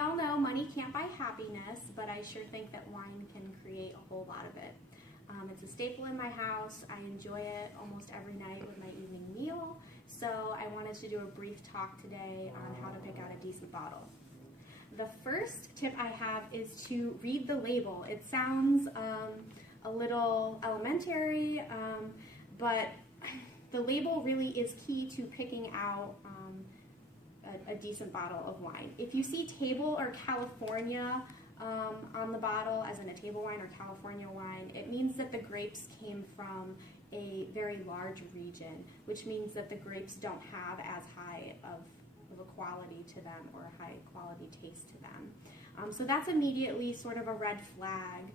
we all know money can't buy happiness, but I sure think that wine can create a whole lot of it. It's a staple in my house. I enjoy it almost every night with my evening meal. So I wanted to do a brief talk today on how to pick out a decent bottle. The first tip I have is to read the label. It sounds a little elementary, but the label really is key to picking out a decent bottle of wine. If you see table or California on the bottle, as in a table wine or California wine, it means that the grapes came from a very large region, which means that the grapes don't have as high of a quality to them or a high quality taste to them. So that's immediately sort of a red flag.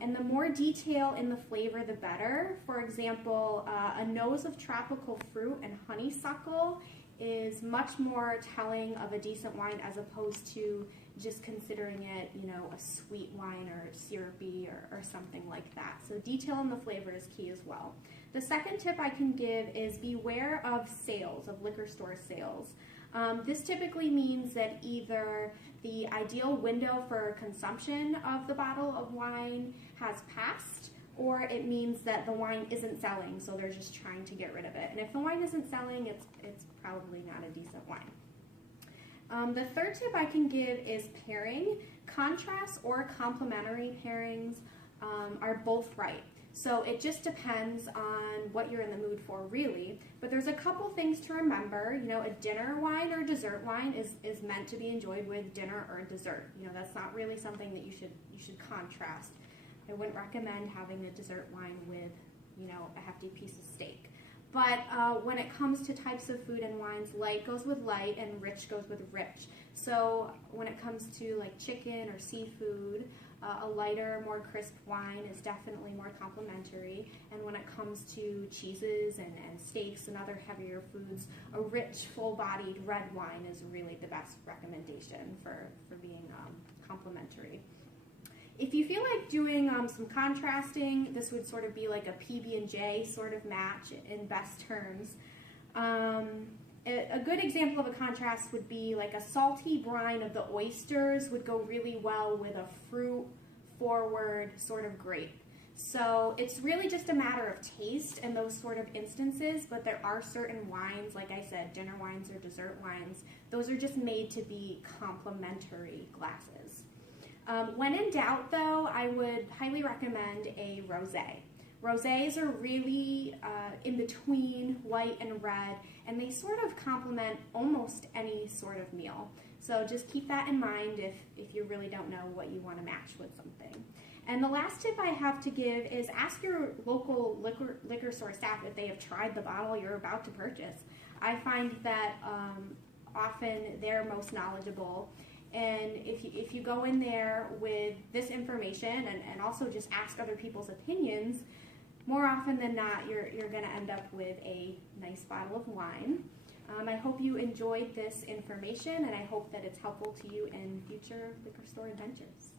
And the more detail in the flavor, the better. For example, a nose of tropical fruit and honeysuckle is much more telling of a decent wine as opposed to just considering it, you know, a sweet wine or syrupy or something like that. So detail in the flavor is key as well. The second tip I can give is beware of sales, of liquor store sales. This typically means that either the ideal window for consumption of the bottle of wine has passed, or it means that the wine isn't selling, so they're just trying to get rid of it. And if the wine isn't selling, it's probably not a decent wine. The third tip I can give is pairing. Contrast or complementary pairings are both right. So it just depends on what you're in the mood for, really. But there's a couple things to remember. You know, a dinner wine or dessert wine is meant to be enjoyed with dinner or dessert. You know, that's not really something that you should contrast. I wouldn't recommend having a dessert wine with, you know, a hefty piece of steak. But when it comes to types of food and wines, light goes with light and rich goes with rich. So when it comes to like chicken or seafood, a lighter, more crisp wine is definitely more complimentary. And when it comes to cheeses and steaks and other heavier foods, a rich, full-bodied red wine is really the best recommendation for being complimentary. If you feel like doing some contrasting, this would sort of be like a PB&J sort of match in best terms. A good example of a contrast would be like a salty brine of the oysters would go really well with a fruit-forward sort of grape. So it's really just a matter of taste in those sort of instances, but there are certain wines, like I said, dinner wines or dessert wines, those are just made to be complementary glasses. When in doubt, though, I would highly recommend a rosé. Rosés are really in between white and red, and they sort of complement almost any sort of meal. So just keep that in mind if you really don't know what you want to match with something. And the last tip I have to give is ask your local liquor store staff if they have tried the bottle you're about to purchase. I find that often they're most knowledgeable. And if you go in there with this information and also just ask other people's opinions, more often than not, you're going to end up with a nice bottle of wine. I hope you enjoyed this information, and I hope that it's helpful to you in future liquor store adventures.